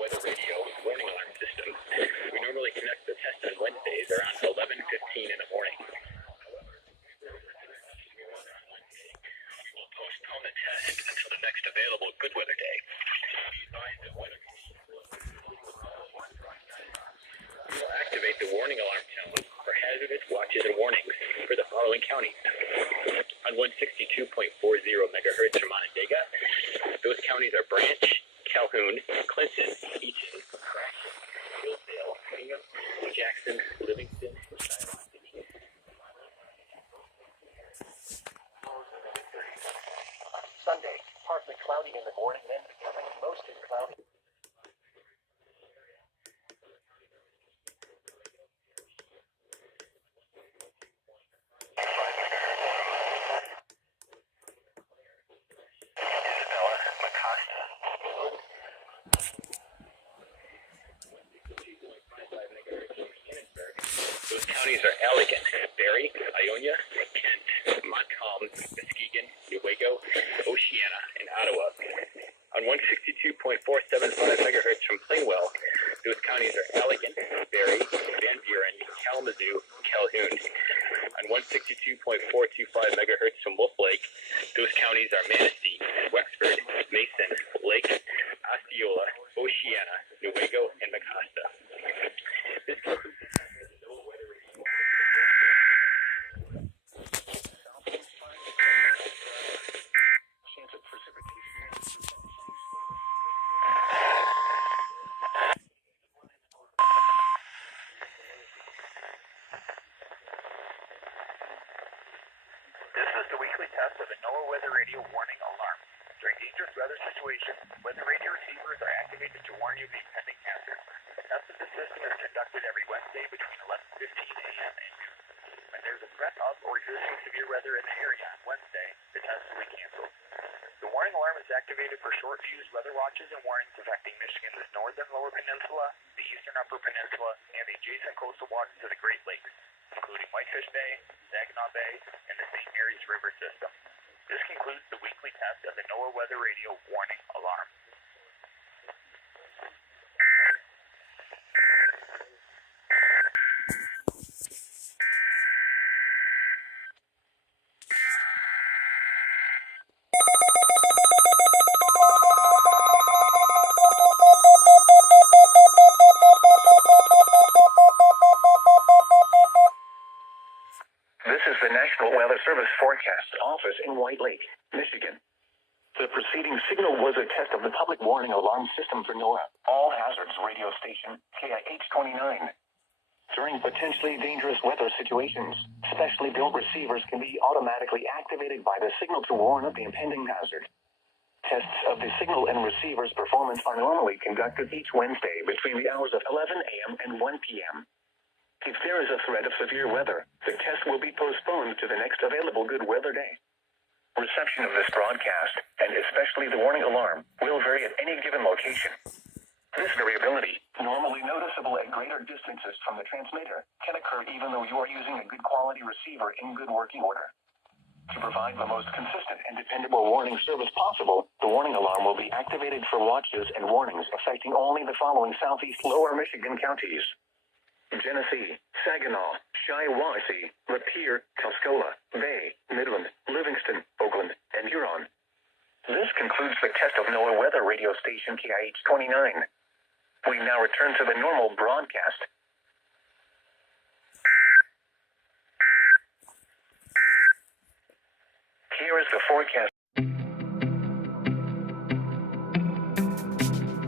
Weather radio warning alarm system. We normally connect the test on Wednesdays around 11:15 in the morning. We will postpone the test until the next available good weather day. We will activate the warning alarm tone for hazardous watches and warnings for the following counties. On 162.40 megahertz from Onondaga, those counties are Branch, Calhoun, Clinton, Eaton, Hillsdale, Hingham, Jackson, Livingston, Sunday, partly cloudy in the morning, then becoming mostly cloudy. Those counties are Allegan, Berry, Ionia, Kent, Montcalm, Muskegon, Newaygo, Oceana, and Ottawa. On 162.475 megahertz from Plainwell, those counties are Allegan, Berry, Van Buren, Kalamazoo, Calhoun. On 162.425 megahertz from Wolf Lake, those counties are Manistee, Wexford, Mason, Lake, Osceola, Oceana, Newaygo, and Mecosta. This concludes Chance of precipitation. This is the weekly test of the NOAA Weather Radio Warning Alarm. During dangerous weather situations, weather radio receivers are activated to warn you of the impending hazard. The test of this system is conducted every Wednesday between 11:15 a.m. and noon. When there's a threat of or existing severe weather in the area on Wednesday, the test will be canceled. The warning alarm is activated for short-fused weather watches and warnings affecting Michigan's northern lower peninsula, the eastern upper peninsula, and the adjacent coastal waters of the Great Lakes, including Whitefish Bay, Saginaw Bay, and the St. Mary's River system. This concludes the weekly test of the NOAA Weather Radio Warning Alarm. This is the National Weather Service Forecast Office in White Lake, Michigan. The preceding signal was a test of the public warning alarm system for NOAA All Hazards radio station, KIH-29. During potentially dangerous weather situations, specially built receivers can be automatically activated by the signal to warn of the impending hazard. Tests of the signal and receiver's performance are normally conducted each Wednesday between the hours of 11 a.m. and 1 p.m. If there is a threat of severe weather, the test will be postponed to the next available good weather day. Reception of this broadcast, and especially the warning alarm, will vary at any given location. This variability, normally noticeable at greater distances from the transmitter, can occur even though you are using a good quality receiver in good working order. To provide the most consistent and dependable warning service possible, the warning alarm will be activated for watches and warnings affecting only the following southeast lower Michigan counties: Genesee, Saginaw, Shiawassee, Lapeer, Tuscola, Bay, Midland, Livingston, Oakland, and Huron. This concludes the test of NOAA Weather Radio Station KIH-29. We now return to the normal broadcast. Here is the forecast.